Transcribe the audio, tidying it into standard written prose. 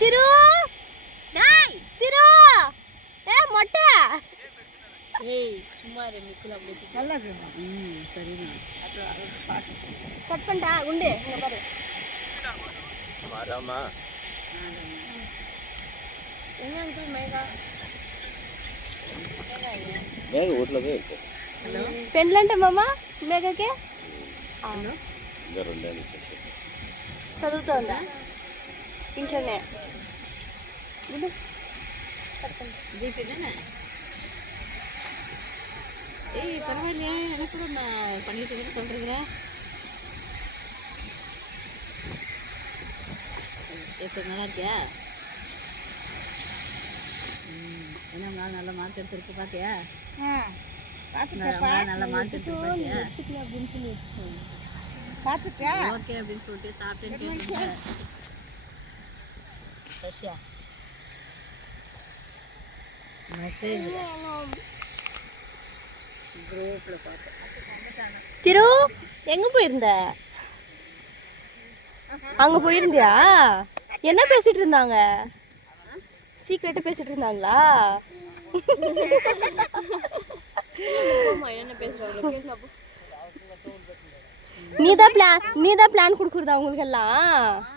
திரு திரு மொட்டை ஏய் சும்மா மிக்குல அப்படியே நல்லா இருக்கு சரிண்ணா கட் பண்ணிட்டா குண்டு இங்க பாரு ஆமா எங்க அங்கிள் மேகா மேக வீட்டில் தான் இருக்கு పెళ్ళంటే మామ మేఘకి అవును ఇంకా రెండేళ్ళు చదువుతోందా ఇంట్లోనే ஏய் பரவாயில்லையா எனக்கு கூட நான் பண்ணிட்டு இருக்கேன்னு சொல்றேன் எப்படி நல்லா இருக்கியா என்ன நல்ல மார்க் எடுத்துருக்கு பாத்தியா நல்ல மார்க் எடுத்துருக்கு பாத்தியா அப்படின்னு சொல்லி பார்த்துட்டியா ஓகே அப்படின்னு சொல்லிட்டு சாப்பிட்டேன்னு ரஷ்யா மெசேஜ் குரூப்ல பார்த்தேன் திரு எங்க போயிருந்த அங்க போயிருந்தியா என்ன பேசிட்டு இருந்தாங்க சீக்கிரட்டா பேசிட்டு இருந்தாங்களா நீதான் பிளான் கொடுக்குறதா உங்களுக்கு எல்லாம்